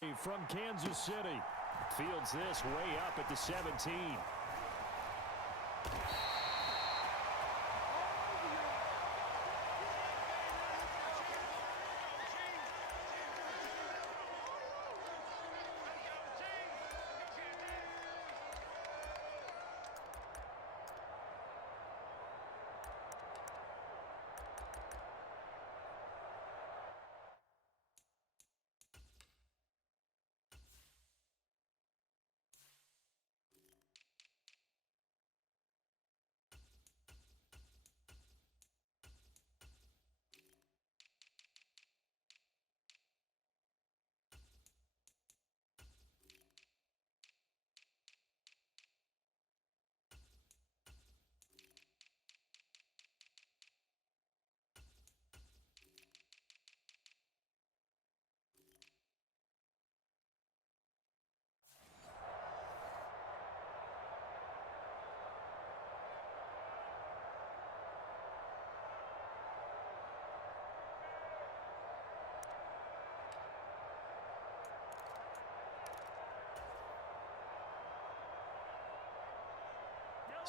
From Kansas City. Fields this way up at the 17.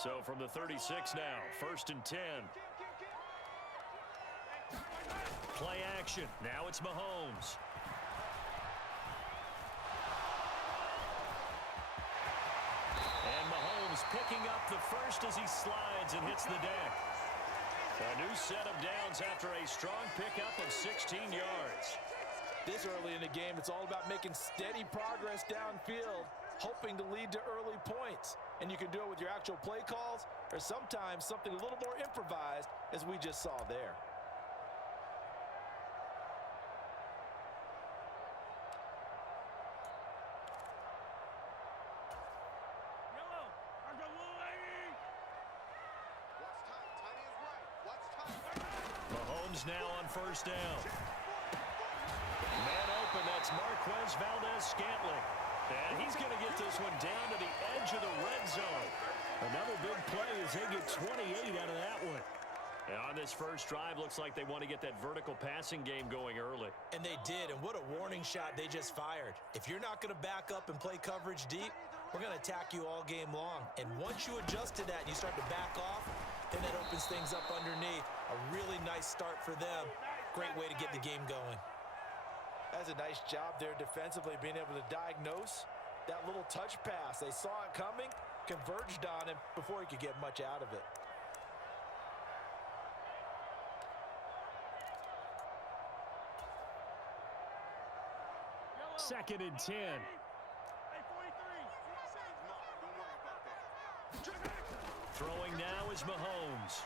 So from the 36 now, 1st and 10. Play action. Now it's Mahomes. And Mahomes picking up the first as he slides and hits the deck. A new set of downs after a strong pickup of 16 yards. This early in the game, it's all about making steady progress downfield, hoping to lead to early points. And you can do it with your actual play calls or sometimes something a little more improvised, as we just saw there. Mahomes now on 1st down. Man open, that's Marquez Valdez-Scantling. And he's going to get this one down to the edge of the red zone. Another big play as they get 28 out of that one. And on this first drive, looks like they want to get that vertical passing game going early. And they did, and what a warning shot they just fired. If you're not going to back up and play coverage deep, we're going to attack you all game long. And once you adjust to that and you start to back off, then that opens things up underneath. A really nice start for them. Great way to get the game going. That's a nice job there defensively, being able to diagnose that little touch pass. They saw it coming, converged on him before he could get much out of it. Second and 10. Throwing now is Mahomes.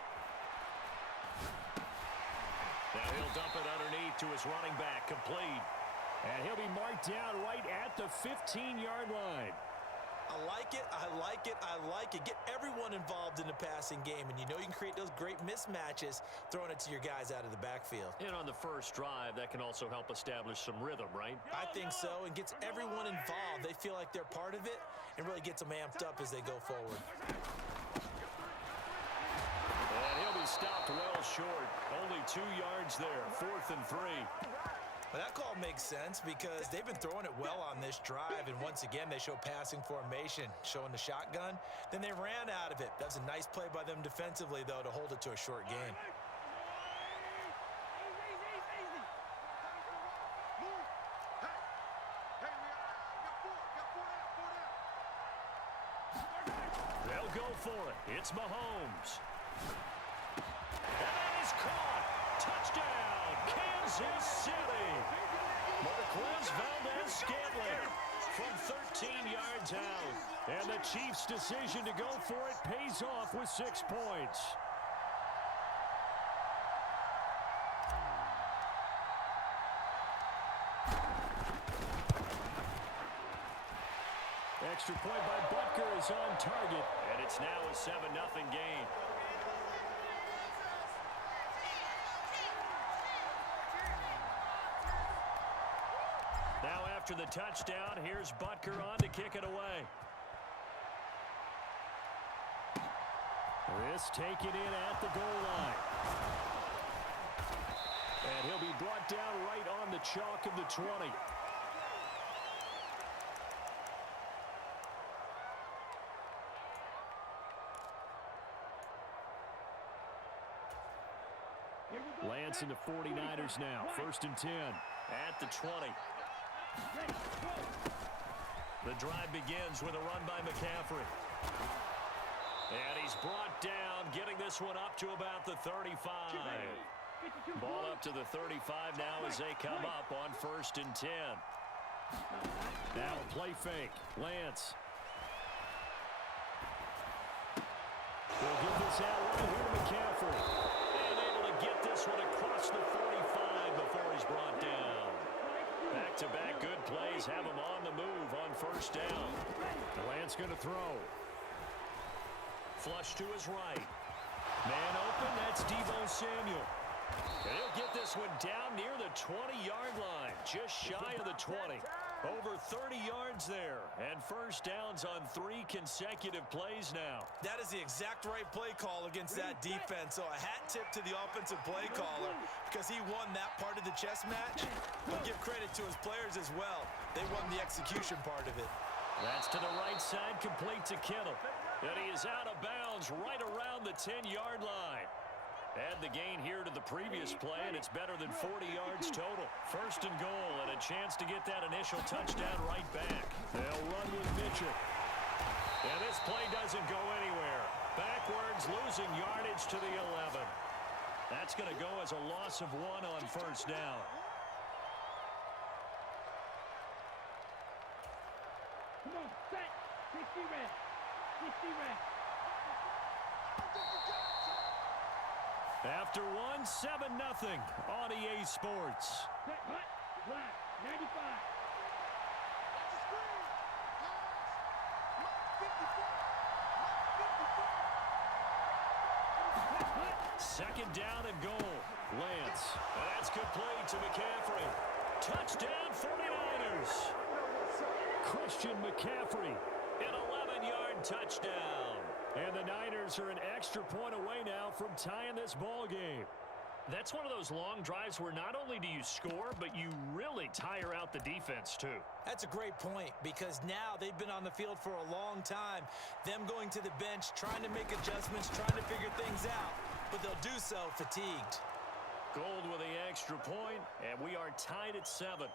Now he'll dump it underneath to his running back, complete. And he'll be marked down right at the 15-yard line. I like it, I like it, I like it. Get everyone involved in the passing game, and you know you can create those great mismatches throwing it to your guys out of the backfield. And on the first drive, that can also help establish some rhythm, right? I think so, and gets everyone involved. They feel like they're part of it, and really gets them amped up as they go forward. And he'll be stopped well short. Only 2 yards there, 4th and 3. Well, that call makes sense because they've been throwing it well on this drive, and once again, they show passing formation, showing the shotgun. Then they ran out of it. That's a nice play by them defensively, though, to hold it to a short game. They'll go for it. It's Mahomes. That is caught. Touchdown, Kansas City. Marquez Valdez-Scantling from 13 yards out. And the Chiefs' decision to go for it pays off with 6 points. Extra point by Butker is on target, and it's now a 7-0 game. Now after the touchdown, here's Butker on to kick it away. This taken in at the goal line. And he'll be brought down right on the chalk of the 20. Lance and the 49ers now. 1st and 10. At the 20. The drive begins with a run by McCaffrey. And he's brought down, getting this one up to about the 35. Ball up to the 35 now as they come up on 1st and 10. Now a play fake. Lance. We'll give this out right here to McCaffrey. And able to get this one across the 45 before he's brought down. Back-to-back good plays have him on the move on 1st down. Lance going to throw. Flush to his right. Man open, that's Deebo Samuel. And he'll get this one down near the 20-yard line, just shy of the 20. Over 30 yards there, and 1st downs on 3 consecutive plays now. That is the exact right play call against that defense, so a hat tip to the offensive play caller because he won that part of the chess match. But give credit to his players as well. They won the execution part of it. That's to the right side, complete to Kittle. And he is out of bounds right around the 10-yard line. Add the gain here to the previous play, and it's better than 40 yards total. 1st and goal, and a chance to get that initial touchdown right back. They'll run with Mitchell. And this play doesn't go anywhere. Backwards, losing yardage to the 11. That's going to go as a loss of 1 on 1st down. Come on, set. 60 red. 60 red. After 1, 7-0 on EA Sports. Set, hut, black, 95. Second down and goal. Lance. And that's complete to McCaffrey. Touchdown 49ers. Christian McCaffrey. An 11-yard touchdown. And the Niners are an extra point away now from tying this ball game. That's one of those long drives where not only do you score, but you really tire out the defense too. That's a great point because now they've been on the field for a long time. Them going to the bench, trying to make adjustments, trying to figure things out, but they'll do so fatigued. Gold with the extra point, and we are tied at 7.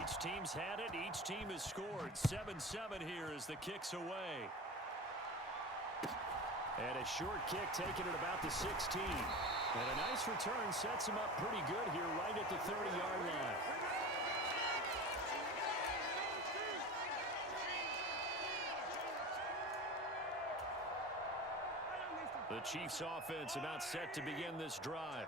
Each team's had it. Each team has scored. 7-7 here as the kick's away. And a short kick taken at about the 16. And a nice return sets him up pretty good here right at the 30-yard line. The Chiefs offense about set to begin this drive.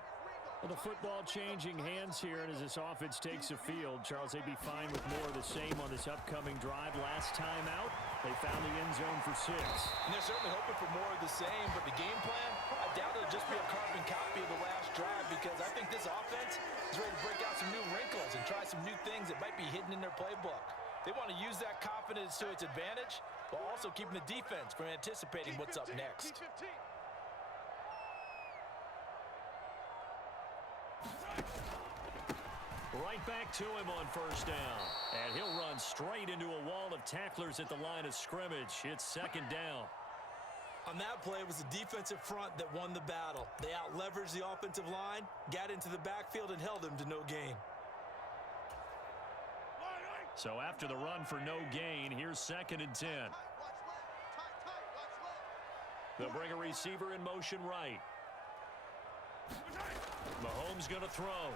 Well, the football changing hands here, and as this offense takes the field, Charles, they'd be fine with more of the same on this upcoming drive. Last time out, they found the end zone for 6. And they're certainly hoping for more of the same, but the game plan, I doubt it'll just be a carbon copy of the last drive because I think this offense is ready to break out some new wrinkles and try some new things that might be hidden in their playbook. They want to use that confidence to its advantage while also keeping the defense from anticipating what's up next. Right back to him on 1st down. And he'll run straight into a wall of tacklers at the line of scrimmage. It's 2nd down. On that play, it was the defensive front that won the battle. They out-leveraged the offensive line, got into the backfield, and held him to no gain. So after the run for no gain, here's 2nd and 10. They'll bring a receiver in motion right. Mahomes going to throw.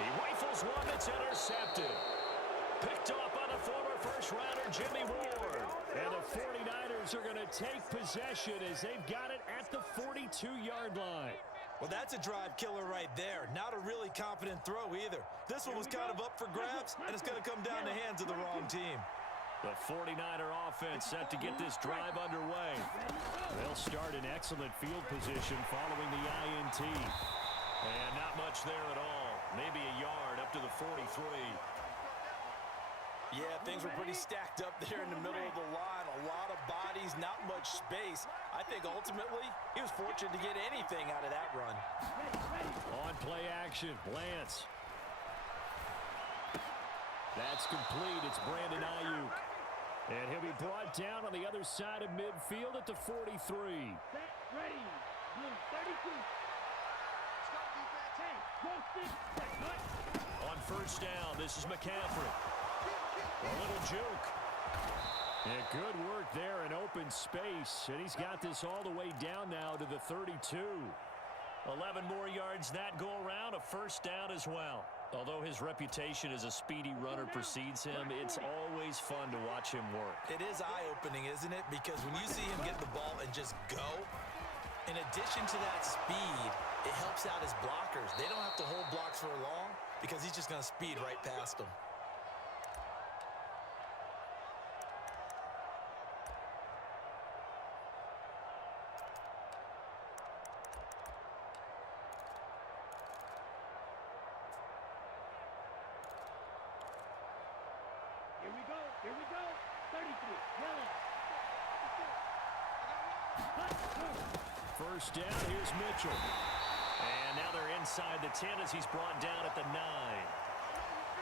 He rifles one that's intercepted. Picked off by the former first-rounder Jimmy Ward. And the 49ers are going to take possession as they've got it at the 42-yard line. Well, that's a drive killer right there. Not a really confident throw either. This one was kind of up for grabs, and it's going to come down the hands of the wrong team. The 49er offense set to get this drive underway. They'll start in excellent field position following the INT. And not much there at all. Maybe a yard up to the 43. Yeah, things were pretty stacked up there in the middle of the line. A lot of bodies, not much space. I think ultimately he was fortunate to get anything out of that run. On play action, Lance. That's complete. It's Brandon Ayuk. And he'll be brought down on the other side of midfield at the 43. Set, ready. Blue 32. Hey, go six. Set, cut. On first down, this is McCaffrey. A little juke. And good work there in open space. And he's got this all the way down now to the 32. 11 more yards that go around. A first down as well. Although his reputation as a speedy runner precedes him, it's always fun to watch him work. It is eye-opening, isn't it? Because when you see him get the ball and just go, in addition to that speed, it helps out his blockers. They don't have to hold blocks for long because he's just going to speed right past them. Here we go. 33. Yellow. First down, here's Mitchell. And now they're inside the 10 as he's brought down at the 9.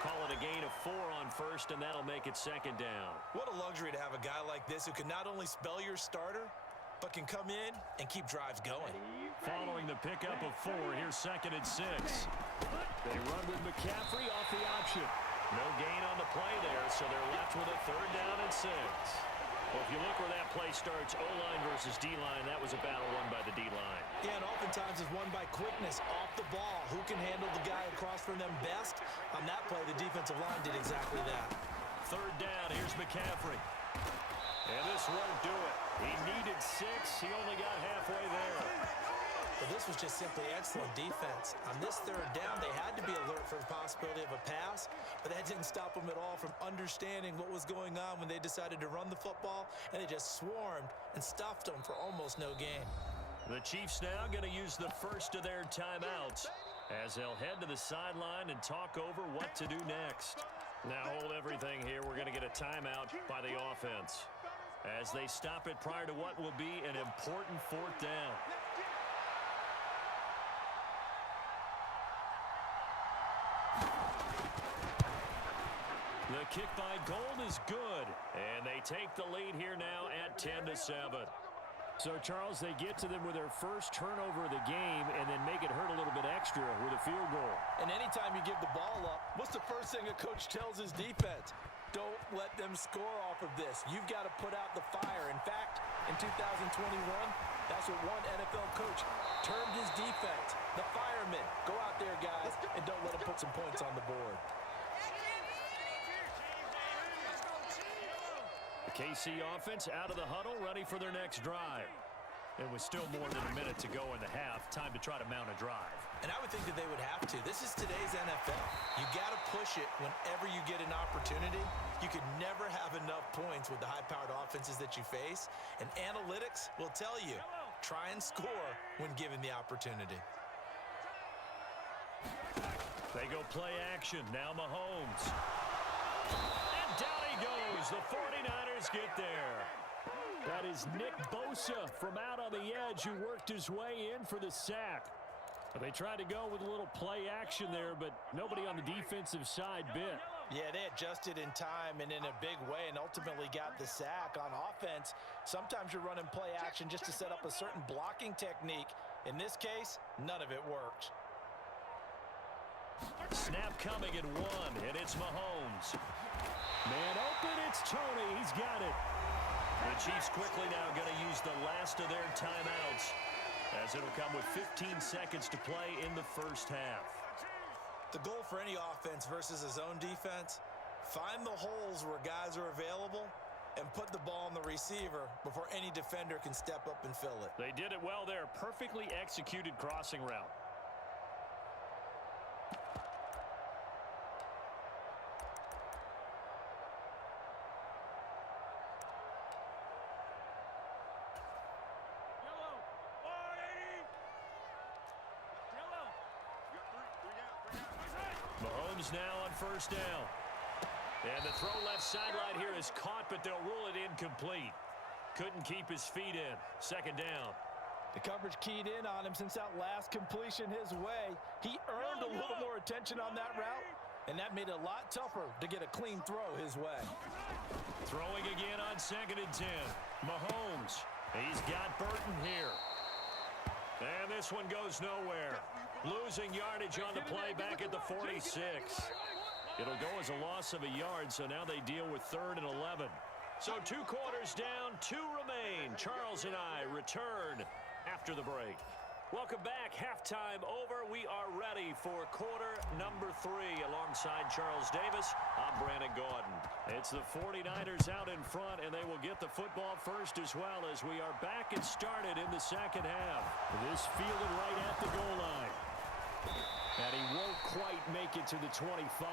Call it a gain of 4 on first, and that'll make it second down. What a luxury to have a guy like this who can not only spell your starter, but can come in and keep drives going. Following the pickup of 4, here's second and 6. They run with McCaffrey off the option. No gain on the play there, so they're left with a third down and 6. Well, if you look where that play starts, O-line versus D-line, that was a battle won by the D-line. Yeah, and oftentimes is won by quickness off the ball. Who can handle the guy across from them best? On that play, the defensive line did exactly that. Third down, here's McCaffrey. And this won't do it. He needed 6. He only got halfway there. But this was just simply excellent defense. On this third down, they had to be alert for the possibility of a pass, but that didn't stop them at all from understanding what was going on when they decided to run the football, and they just swarmed and stuffed them for almost no gain. The Chiefs now going to use the first of their timeouts as they'll head to the sideline and talk over what to do next. Now hold everything here. We're going to get a timeout by the offense as they stop it prior to what will be an important fourth down. The kick by Gold is good, and they take the lead here now at 10-7. So, Charles, they get to them with their first turnover of the game and then make it hurt a little bit extra with a field goal. And anytime you give the ball up, what's the first thing a coach tells his defense? Don't let them score off of this. You've got to put out the fire. In fact, in 2021, that's what one NFL coach termed his defense, the firemen. Go out there, guys, and don't let them put some points on the board. The KC offense out of the huddle, ready for their next drive. And with still more than a minute to go in the half, time to try to mount a drive. And I would think that they would have to. This is today's NFL. You got to push it whenever you get an opportunity. You could never have enough points with the high-powered offenses that you face. And analytics will tell you, try and score when given the opportunity. They go play action. Now Mahomes. And down he goes. The 49ers get there. That is Nick Bosa from out on the edge who worked his way in for the sack. They tried to go with a little play action there, but nobody on the defensive side bit. Yeah, they adjusted in time and in a big way and ultimately got the sack. On offense, sometimes you're running play action just to set up a certain blocking technique. In this case, none of it worked. Snap coming at 1, and it's Mahomes. Man open, it's Tony. He's got it. The Chiefs quickly now going to use the last of their timeouts, as it'll come with 15 seconds to play in the first half. The goal for any offense versus a zone defense, find the holes where guys are available and put the ball on the receiver before any defender can step up and fill it. They did it well there. Perfectly executed crossing route. Mahomes now on first down. And the throw left sideline here is caught, but they'll rule it incomplete. Couldn't keep his feet in. Second down. The coverage keyed in on him since that last completion his way. He earned a little more attention on that route, and that made it a lot tougher to get a clean throw his way. Throwing again on 2nd and 10. Mahomes. He's got Burton here. And this one goes nowhere. Losing yardage on the play back at the 46. It'll go as a loss of a yard, so now they deal with 3rd and 11. So 2 quarters down, 2 remain. Charles and I return after the break. Welcome back. Halftime over. We are ready for quarter number 3. Alongside Charles Davis, I'm Brandon Gaudin. It's the 49ers out in front, and they will get the football first as well as we are back and started in the second half. This fielded right at the goal line. And he won't quite make it to the 25.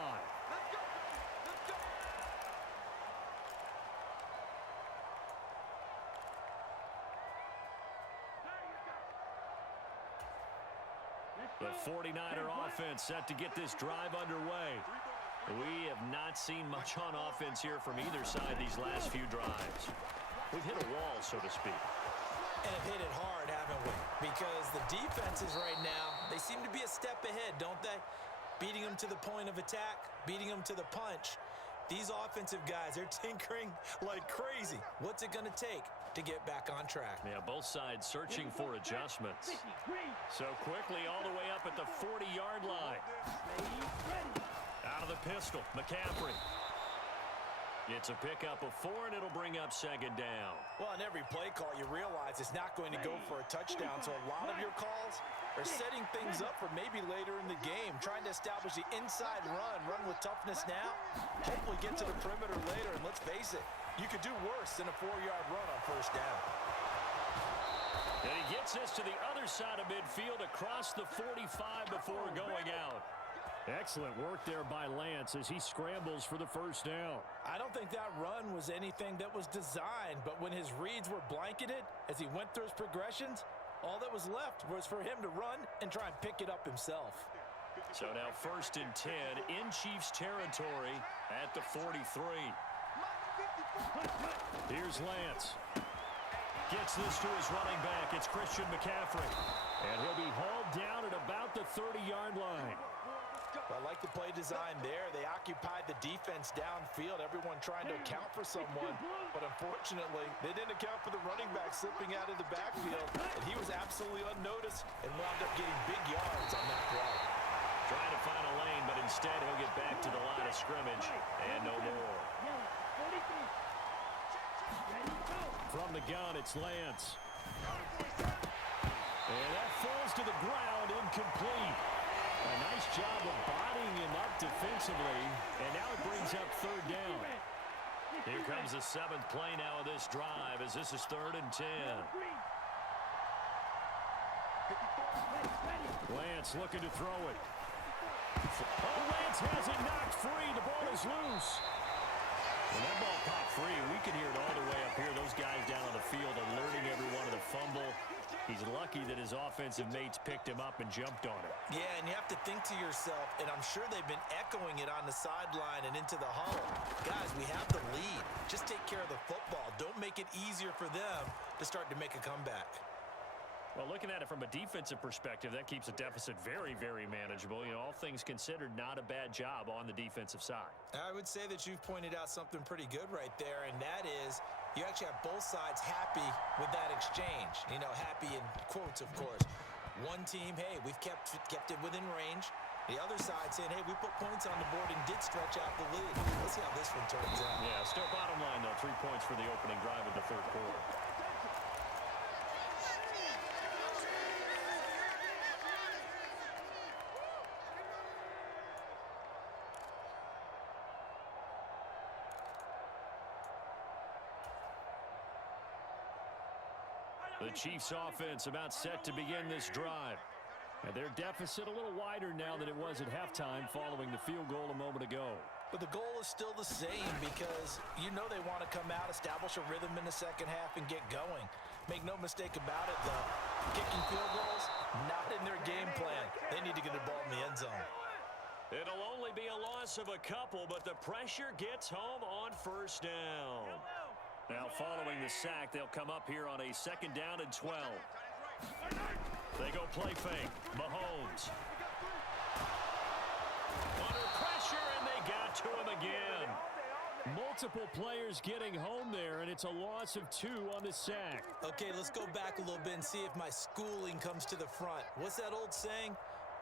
The 49er offense set to get this drive underway. We have not seen much on offense here from either side these last few drives. We've hit a wall, so to speak. And have hit it hard, haven't we? Because the defenses right now, they seem to be a step ahead, don't they? Beating them to the point of attack, beating them to the punch. These offensive guys, they're tinkering like crazy. What's it going to take to get back on track? Yeah, both sides searching for adjustments. So quickly all the way up at the 40-yard line. Out of the pistol, McCaffrey. It's a pickup of 4, and it'll bring up 2nd down. Well, on every play call, you realize it's not going to go for a touchdown, so a lot of your calls are setting things up for maybe later in the game, trying to establish the inside run with toughness now, hopefully get to the perimeter later, and let's face it, you could do worse than a 4-yard run on 1st down. And he gets this to the other side of midfield across the 45 before going out. Excellent work there by Lance as he scrambles for the 1st down. I don't think that run was anything that was designed, but when his reads were blanketed, as he went through his progressions, all that was left was for him to run and try and pick it up himself. So now 1st and 10 in Chiefs territory at the 43. Here's Lance. Gets this to his running back. It's Christian McCaffrey. And he'll be hauled down at about the 30-yard line. I like the play design there. They occupied the defense downfield, everyone trying to account for someone. But unfortunately, they didn't account for the running back slipping out of the backfield. And he was absolutely unnoticed and wound up getting big yards on that play. Trying to find a lane, but instead he'll get back to the line of scrimmage and no more. From the gun, it's Lance. And that falls to the ground, incomplete. A nice job of bodying him up defensively, and now it brings up 3rd down. Here comes the 7th play now of this drive as this is 3rd and 10. Lance looking to throw it. Oh, Lance has it knocked free. The ball is loose. When that ball popped free, we can hear it all the way up here. Those guys down on the field alerting everyone of the fumble. He's lucky that his offensive mates picked him up and jumped on it. Yeah, and you have to think to yourself, and I'm sure they've been echoing it on the sideline and into the huddle. Guys, we have the lead. Just take care of the football. Don't make it easier for them to start to make a comeback. Well, looking at it from a defensive perspective, that keeps the deficit very, very manageable. You know, all things considered, not a bad job on the defensive side. I would say that you've pointed out something pretty good right there, and that is you actually have both sides happy with that exchange. You know, happy in quotes, of course. One team, hey, we've kept it within range. The other side saying, hey, we put points on the board and did stretch out the lead. Let's see how this one turns out. Yeah, still bottom line, though, 3 points for the opening drive of the 3rd quarter. The Chiefs offense about set to begin this drive. And their deficit a little wider now than it was at halftime following the field goal a moment ago. But the goal is still the same because you know they want to come out, establish a rhythm in the second half, and get going. Make no mistake about it, though. Kicking field goals, not in their game plan. They need to get the ball in the end zone. It'll only be a loss of a couple, but the pressure gets home on 1st down. Now, following the sack, they'll come up here on a 2nd down and 12. They go play fake. Mahomes. Under pressure, to him again. Multiple players getting home there, and it's a loss of 2 on the sack. Okay, let's go back a little bit and see if my schooling comes to the front. What's that old saying?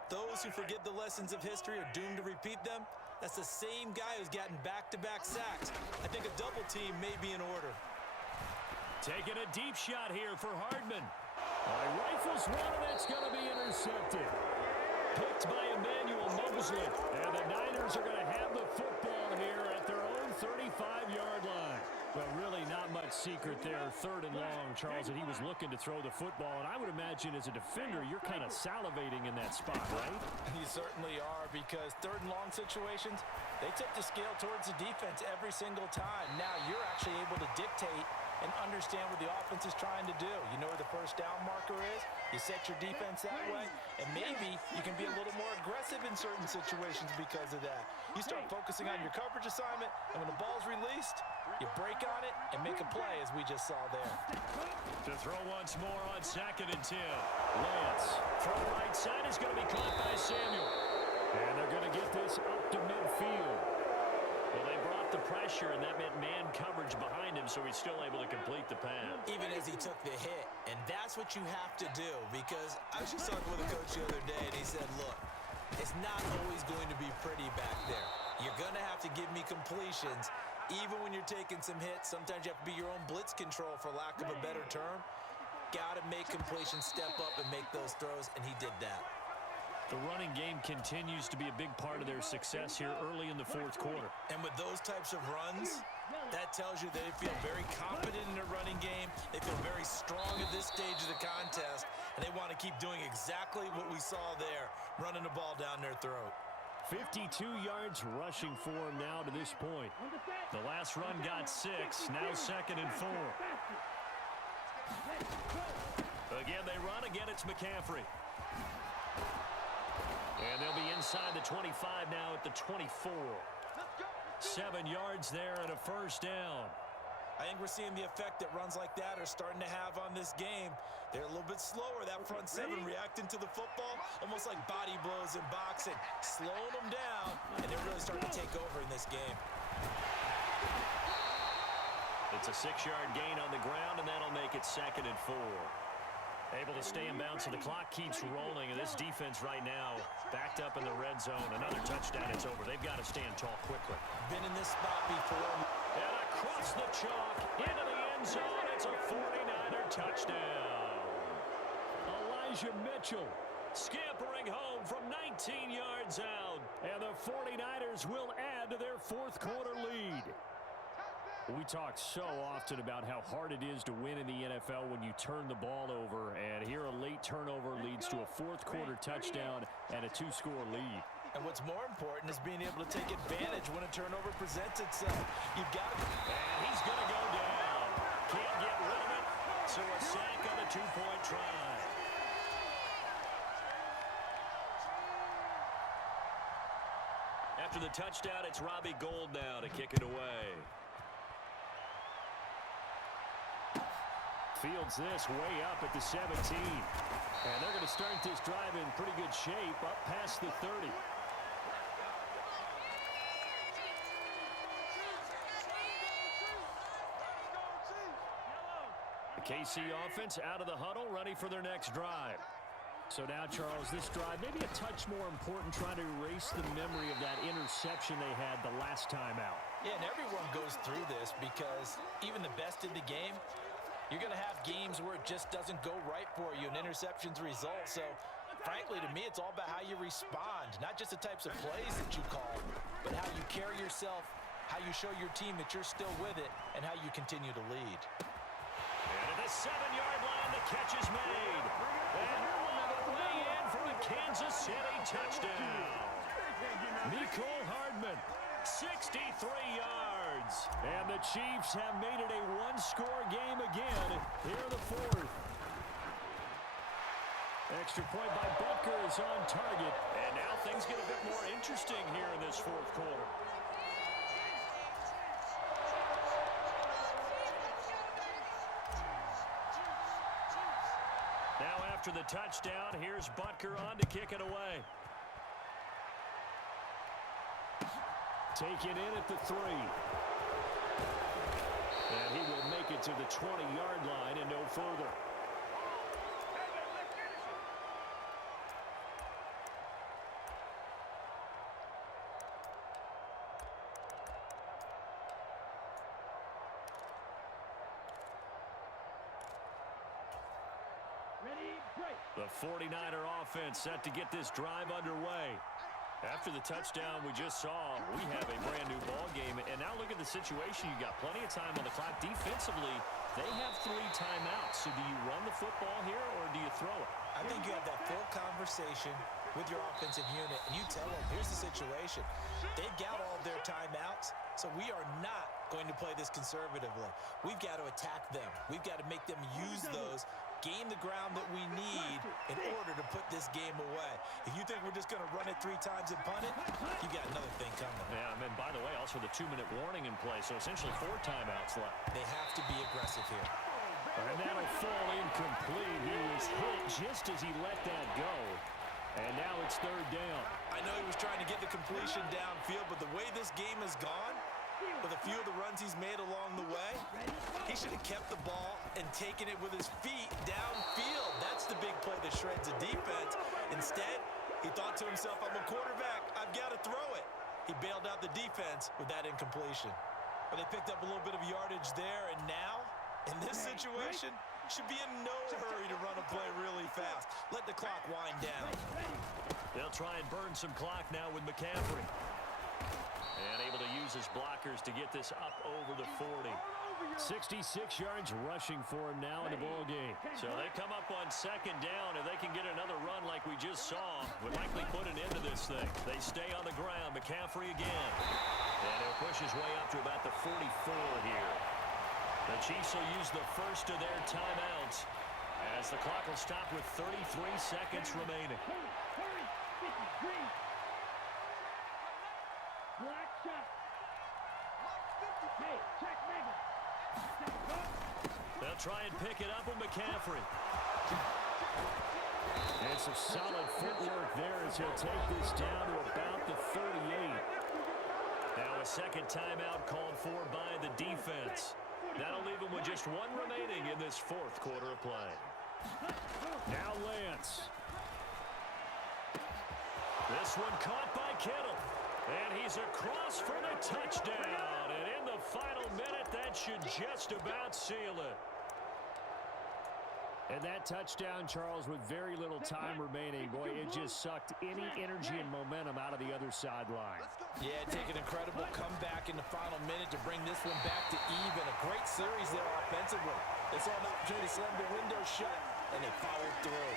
Those who forget the lessons of history are doomed to repeat them. That's the same guy who's gotten back-to-back sacks. I think a double team may be in order. Taking a deep shot here for Hardman. Rifles one, and it's going to be intercepted. Picked by Emmanuel Mosley. And the Niners are going to have the football here at their own 35-yard line. Well, really not much secret there. 3rd and long, Charles, and he was looking to throw the football. And I would imagine as a defender, you're kind of salivating in that spot, right? You certainly are, because 3rd and long situations, they tip the scale towards the defense every single time. Now you're actually able to dictate and understand what the offense is trying to do. You know where the first down marker is. You set your defense that way, and maybe you can be a little more aggressive in certain situations because of that. You start focusing on your coverage assignment, and when the ball's released, you break on it and make a play, as we just saw there. To throw once more on 2nd and 10. Lance, throw right side is going to be caught by Samuel. And they're going to get this up to midfield. Well, they brought the pressure, and that meant man coverage behind him, so he's still able to complete the pass. Even as he took the hit. And that's what you have to do, because I was just talking with a coach the other day, and he said, look, it's not always going to be pretty back there. You're going to have to give me completions. Even when you're taking some hits, sometimes you have to be your own blitz control, for lack of a better term. Got to make completions, step up, and make those throws, and he did that. The running game continues to be a big part of their success here early in the 4th quarter. And with those types of runs, that tells you they feel very confident in their running game. They feel very strong at this stage of the contest, and they want to keep doing exactly what we saw there, running the ball down their throat. 52 yards rushing for him now to this point. The last run got 6, now 2nd and 4. Again, they run. Again, it's McCaffrey. And they'll be inside the 25 now at the 24. 7 yards there and a first down. I think we're seeing the effect that runs like that are starting to have on this game. They're a little bit slower, that front 7 reacting to the football, almost like body blows in boxing, slowing them down, and they're really starting to take over in this game. It's a 6-yard gain on the ground, and that'll make it 2nd and 4. Able to stay in bounds, and the clock keeps rolling, and this defense right now backed up in the red zone. Another touchdown, it's over. They've got to stand tall quickly. Been in this spot before. And across the chalk, into the end zone, it's a 49er touchdown. Elijah Mitchell scampering home from 19 yards out, and the 49ers will add to their 4th quarter lead. We talk so often about how hard it is to win in the NFL when you turn the ball over, and here a late turnover leads to a 4th quarter touchdown and a 2-score lead. And what's more important is being able to take advantage when a turnover presents itself. You've got to... And he's going to go down. Can't get rid of it, so a sack on the 2-point try. After the touchdown, it's Robbie Gould now to kick it away. Fields this way up at the 17. And they're going to start this drive in pretty good shape up past the 30. The KC offense out of the huddle, ready for their next drive. So now, Charles, this drive maybe a touch more important, trying to erase the memory of that interception they had the last time out. Yeah, and everyone goes through this, because even the best in the game, you're going to have games where it just doesn't go right for you, and interceptions result. So, frankly, to me, it's all about how you respond, not just the types of plays that you call, but how you carry yourself, how you show your team that you're still with it, and how you continue to lead. And at the 7-yard line, the catch is made. And on the way in for a Kansas City touchdown. Mecole Hardman, 63 yards. And the Chiefs have made it a 1-score game again here in the 4th. Extra point by Butker is on target. And now things get a bit more interesting here in this 4th quarter. Now after the touchdown, here's Butker on to kick it away. taken in at the 3. And he will make it to the 20-yard line and no further. Ready, break. The 49er offense set to get this drive underway. After the touchdown we just saw, we have a brand new ball game. And now look at the situation. You got plenty of time on the clock. Defensively, they have 3 timeouts. So do you run the football here or do you throw it? I think you have that full conversation with your offensive unit, and you tell them, here's the situation. They've got all their timeouts, so we are not going to play this conservatively. We've got to attack them. We've got to make them use those, gain the ground that we need in order to put this game away. If you think we're just going to run it 3 times and punt it, you got another thing coming. Yeah, and by the way, also the 2-minute warning in play, so essentially 4 timeouts left. They have to be aggressive here. And that'll fall incomplete. He was hit just as he let that go. And now it's 3rd down. I know he was trying to get the completion downfield, but the way this game has gone, with a few of the runs he's made along the way, he should have kept the ball and taken it with his feet downfield. That's the big play that shreds a defense. Instead, he thought to himself, I'm a quarterback, I've got to throw it. He bailed out the defense with that incompletion. But they picked up a little bit of yardage there, and now, in this situation, should be in no hurry to run a play really fast. Let the clock wind down. They'll try and burn some clock now with McCaffrey. And able to use his blockers to get this up over the 40. 66 yards rushing for him now in the ball game. So they come up on 2nd down, and they can get another run like we just saw. Would likely put an end to this thing. They stay on the ground. McCaffrey again. And he'll push his way up to about the 44 here. The Chiefs will use the first of their timeouts as the clock will stop with 33 seconds remaining. Hurry, this is green. Black shot. Hey, check Mega. They'll try and pick it up with McCaffrey. And some solid footwork there as he'll take this down to about the 38. Now a 2nd timeout called for by the defense. That'll leave him with just 1 remaining in this 4th quarter of play. Now Lance. This one caught by Kittle. And he's across for the touchdown. And in the final minute, that should just about seal it. And that touchdown, Charles, with very little time remaining, boy, it just sucked any energy and momentum out of the other sideline. Yeah, take an incredible comeback in the final minute to bring this one back to even. A great series there offensively. They saw an opportunity to slam the window shut, and they followed through.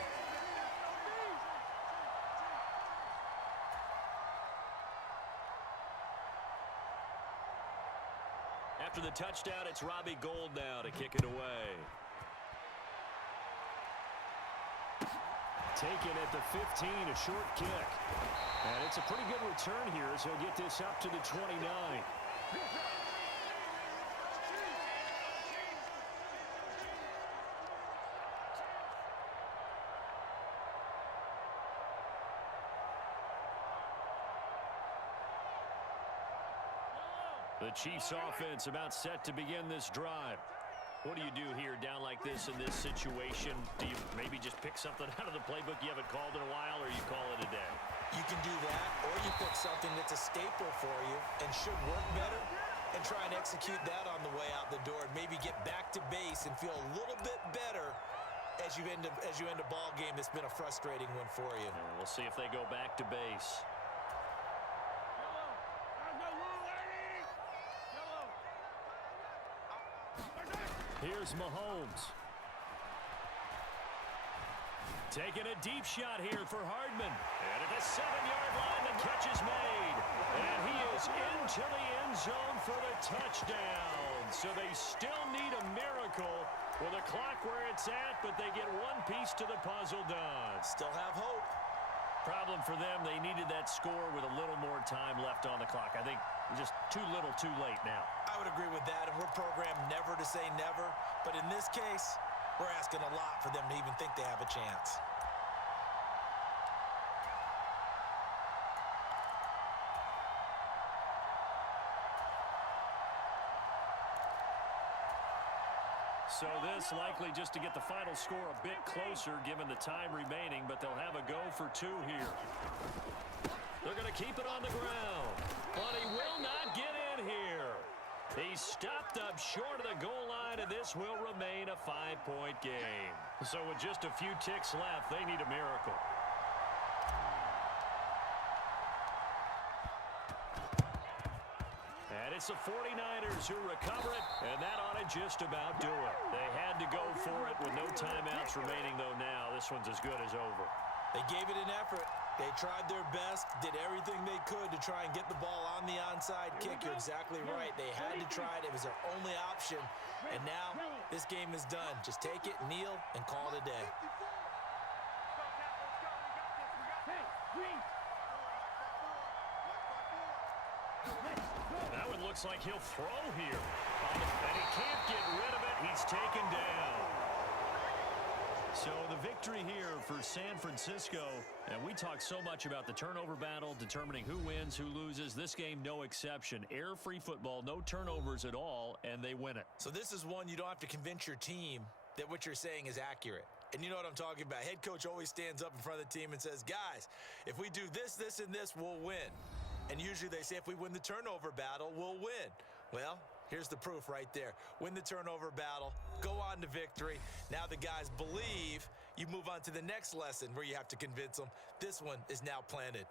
After the touchdown, it's Robbie Gould now to kick it away. Taken at the 15, a short kick. And it's a pretty good return here as he'll get this up to the 29. The Chiefs offense about set to begin this drive. What do you do here down like this in this situation? Do you maybe just pick something out of the playbook you haven't called in a while, or you call it a day? You can do that, or you pick something that's a staple for you and should work better and try and execute that on the way out the door and maybe get back to base and feel a little bit better as you end a ball game that's been a frustrating one for you. And we'll see if they go back to base. Here's Mahomes. Taking a deep shot here for Hardman. And at the 7-yard line, the catch is made. And he is into the end zone for the touchdown. So they still need a miracle with the clock where it's at, but they get one piece to the puzzle done. Still have hope. Problem for them, they needed that score with a little more time left on the clock. I think just too little too late now. I would agree with that, and we're programmed never to say never. But in this case, we're asking a lot for them to even think they have a chance. So this likely just to get the final score a bit closer given the time remaining, but they'll have a go for 2 here. They're going to keep it on the ground, but he will not get in here. He's stopped up short of the goal line, and this will remain a 5-point game. So with just a few ticks left, they need a miracle. And it's the 49ers who recover it, and that ought to just about do it. They had to go for it with no timeouts remaining, though now this one's as good as over. They gave it an effort. They tried their best, did everything they could to try and get the ball on the onside kick. You're exactly right. They had to try it. It was their only option. And now this game is done. Just take it, kneel, and call it a day. That one looks like he'll throw here. And he can't get rid of it. He's taken down. So the victory here for San Francisco, and we talk so much about the turnover battle, determining who wins, who loses. This game, no exception. Air-free football, no turnovers at all, and they win it. So this is one you don't have to convince your team that what you're saying is accurate. And you know what I'm talking about. Head coach always stands up in front of the team and says, guys, if we do this, this, and this, we'll win. And usually they say if we win the turnover battle, we'll win. Well, here's the proof right there. Win the turnover battle, go on to victory. Now the guys believe. You move on to the next lesson where you have to convince them. This one is now planted.